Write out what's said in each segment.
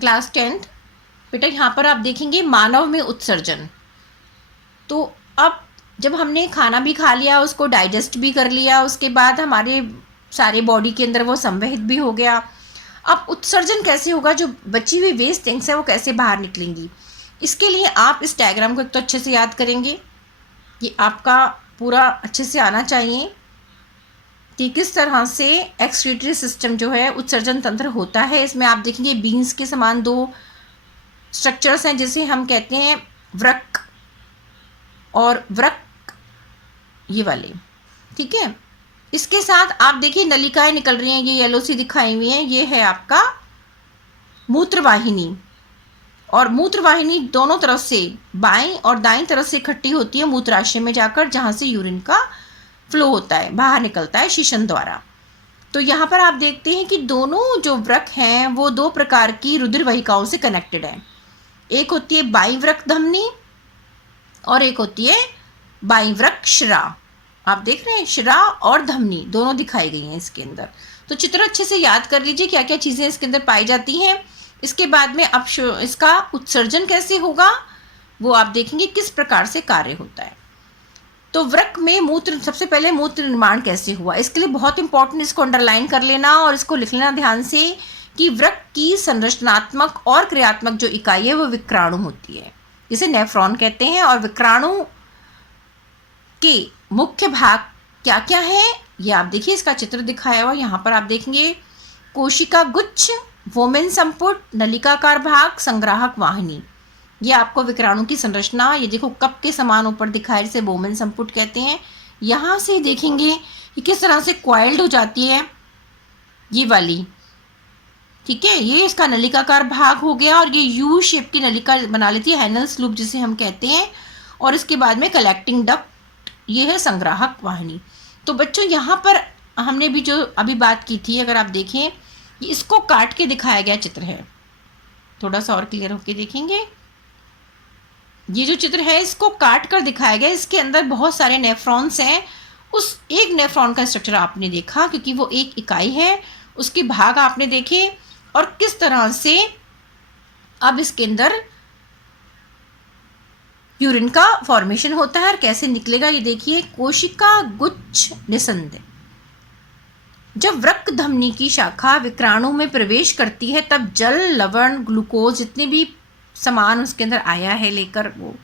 Class 10th। बेटा यहाँ पर आप देखेंगे मानव में उत्सर्जन। तो अब जब हमने खाना भी खा लिया, उसको डाइजेस्ट भी कर लिया, उसके बाद हमारे सारे बॉडी के अंदर वो संवहित भी हो गया। अब उत्सर्जन कैसे होगा, जो बची हुई वेस्ट थिंग्स है वो कैसे बाहर निकलेंगी। इसके लिए आप इस डायग्राम को एक तो अच्छे से याद करेंगे, ये आपका पूरा अच्छे से आना चाहिए कि किस तरह से एक्सक्रीटरी सिस्टम जो है उत्सर्जन तंत्र होता है। इसमें आप देखेंगे बीन्स के समान दो स्ट्रक्चर्स हैं जिसे हम कहते हैं वृक्क और वृक्क, ये वाले, ठीक है। इसके साथ आप देखिए नलिकाएं निकल रही हैं, ये येलो सी दिखाई हुई हैं, ये है आपका मूत्रवाहिनी। और मूत्रवाहिनी दोनों तरफ से, बाईं और दाईं तरफ से इकट्ठी होती है मूत्राशय में जाकर, जहाँ से यूरिन का फ्लो होता है, बाहर निकलता है शीशन द्वारा। तो यहाँ पर आप देखते हैं कि दोनों जो वृक्क हैं वो दो प्रकार की रुधिर वाहिकाओं से कनेक्टेड है। एक होती है बाईं वृक्क धमनी और एक होती है बाईं वृक्क शिरा। आप देख रहे हैं शिरा और धमनी दोनों दिखाई गई हैं इसके अंदर। तो चित्र अच्छे से याद कर लीजिए क्या क्या चीज़ें इसके अंदर पाई जाती हैं। इसके बाद में अब इसका उत्सर्जन कैसे होगा वो आप देखेंगे किस प्रकार से कार्य होता है। तो वृक्क में मूत्र, सबसे पहले मूत्र निर्माण कैसे हुआ, इसके लिए बहुत इंपॉर्टेंट, इसको अंडरलाइन कर लेना और इसको लिख लेना ध्यान से कि वृक्क की संरचनात्मक और क्रियात्मक जो इकाई है वो विक्राणु होती है, जिसे नेफ्रॉन कहते हैं। और विक्राणु के मुख्य भाग क्या क्या है ये आप देखिए, इसका चित्र दिखाया हुआ यहाँ पर आप देखेंगे। कोशिका गुच्छ, वोमेन संपुट, नलिकाकार भाग, संग्राहक वाहिनी, ये आपको विक्राणु की संरचना, ये देखो कप के समान ऊपर दिखाए, जिसे वोमेन संपुट कहते हैं। यहाँ से देखेंगे कि किस तरह से क्वाइल्ड हो जाती है ये वाली, ठीक है। ये इसका नलिकाकार भाग हो गया और ये यू शेप की नलिका बना लेती है, हैनल्स लूप जिसे हम कहते हैं। और इसके बाद में कलेक्टिंग डक्ट, ये है संग्राहक वाहिनी। तो बच्चों यहाँ पर हमने भी जो अभी बात की थी, अगर आप देखें इसको काट के दिखाया गया चित्र है, थोड़ा सा और क्लियर होके देखेंगे। ये जो चित्र है इसको काट कर दिखाया गया, इसके अंदर बहुत सारे नेफ्रॉन्स हैं। उस एक नेफ्रॉन का स्ट्रक्चर आपने देखा क्योंकि वो एक इकाई है, उसके भाग आपने देखे और किस तरह से अब इसके अंदर यूरिन का फॉर्मेशन होता है और कैसे निकलेगा ये देखिए। कोशिका गुच्छ निस्संद, जब वृक्क धमनी की शाखा विक्राणु में प्रवेश करती है तब जल, लवण, ग्लूकोज, जितने भी सामान उसके अंदर आया है लेकर वो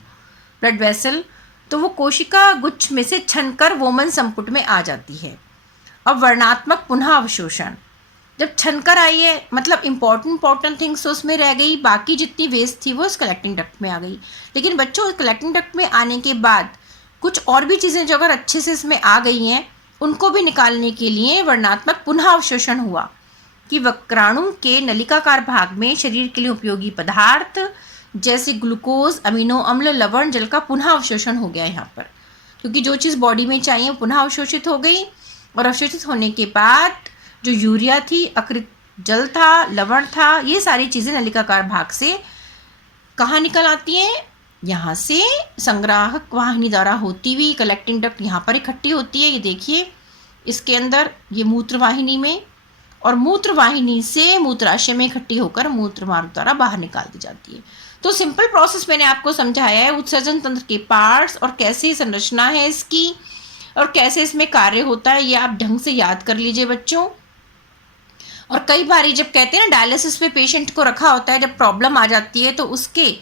ब्लड वेसल, तो वो कोशिका गुच्छ में से छनकर वोमन संपुट में आ जाती है। अब वर्णात्मक पुनः अवशोषण, जब छनकर आई है मतलब इंपॉर्टेंट थिंग्स तो उसमें रह गई, बाकी जितनी वेस्ट थी वो इस कलेक्टिंग डक्ट में आ गई। लेकिन बच्चों कलेक्टिंग डक्ट में आने के बाद कुछ और भी चीज़ें जो अगर अच्छे से इसमें आ गई हैं उनको भी निकालने के लिए वर्णात्मक पुनः अवशोषण हुआ कि विक्राणु के नलिकाकार भाग में शरीर के लिए उपयोगी पदार्थ जैसे ग्लूकोज, अमीनो अम्ल, लवण, जल का पुनः अवशोषण हो गया यहाँ पर, क्योंकि जो चीज़ बॉडी में चाहिए पुनः अवशोषित हो गई। और अवशोषित होने के बाद जो यूरिया थी, अकृत जल था, लवण था, ये सारी चीज़ें नलिकाकार भाग से कहाँ निकल आती हैं, यहाँ से संग्राहक वाहिनी द्वारा होती हुई कलेक्टिंग डक्ट यहाँ पर इकट्ठी होती है। ये देखिए इसके अंदर ये मूत्रवाहिनी में, और मूत्रवाहिनी से मूत्राशय में इकट्ठी होकर मूत्र मार्ग द्वारा बाहर निकाल दी जाती है। तो सिंपल प्रोसेस मैंने आपको समझाया है उत्सर्जन तंत्र के पार्ट्स और कैसे संरचना है इसकी और कैसे इसमें कार्य होता है, ये आप ढंग से याद कर लीजिए बच्चों। और कई बार जब कहते हैं ना डायलिसिस पे पेशेंट को रखा होता है, जब प्रॉब्लम आ जाती है तो उसके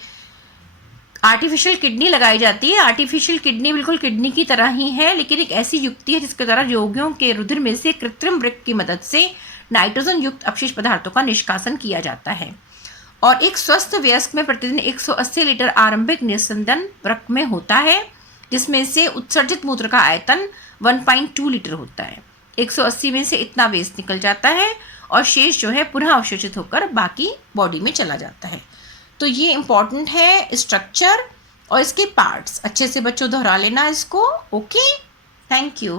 आर्टिफिशियल किडनी लगाई जाती है। आर्टिफिशियल किडनी बिल्कुल किडनी की तरह ही है, लेकिन एक ऐसी युक्ति है जिसके द्वारा रोगियों के रुधिर में से कृत्रिम वृक्क की मदद से नाइट्रोजन युक्त अपशिष्ट पदार्थों का निष्कासन किया जाता है। और एक स्वस्थ वयस्क में प्रतिदिन 180 लीटर आरंभिक निस्संदन वृक्क में होता है, जिसमें से उत्सर्जित मूत्र का आयतन 1.2 लीटर होता है। 180 में से इतना वेस्ट निकल जाता है और शेष जो है पुनः अवशोषित होकर बाकी बॉडी में चला जाता है। तो ये इम्पॉर्टेंट है स्ट्रक्चर और इसके पार्ट्स, अच्छे से बच्चों दोहरा लेना इसको। Okay, thank you.